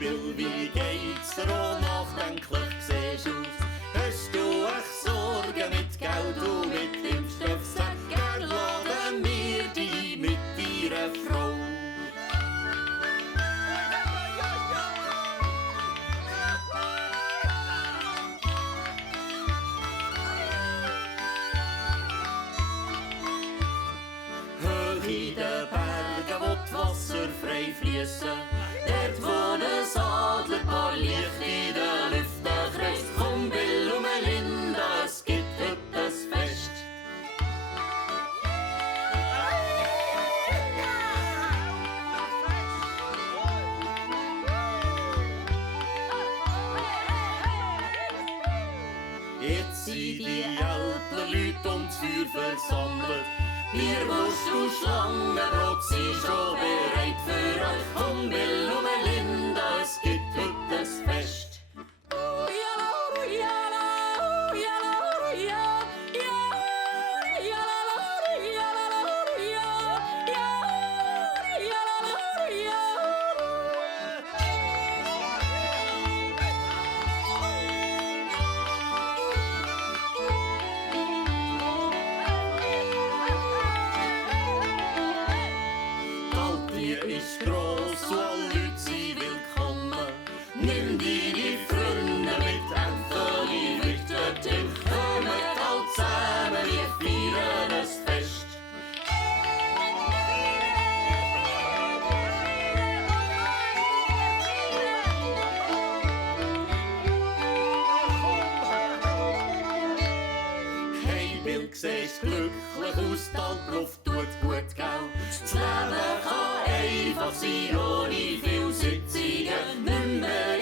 Bill, wie geht's dir? Oh, nachdenklich siehst aus. Hast du echt Sorgen mit Geld und mit Impfstoff? Sag gern, laden wir dich mit deiner Frau. In den Bergen, wo die Wasser frei fliessen, dort wo ein Adlerpaar Licht in den Lüften kreist. Komm, Bill und Melinda, es gibt heute ein Fest. Jetzt sind die älteren Leute um das Feuer versammelt. Bierwurst und Schlangenbrot sind schon bereit für euch. Komm, Bill und Melinda, es gibt heute ein Fest. Ist gross und alle Leute sind willkommen. Nimm deine Freunde mit, Anthony wird dorthin. Kommt alle zusammen, wir feiern ein Fest. Hey Bill, siehst glücklich aus, die Alpluft tut gut, gell? Das Leben kann einfach sein, ohne viel Sitzungen, nicht mehr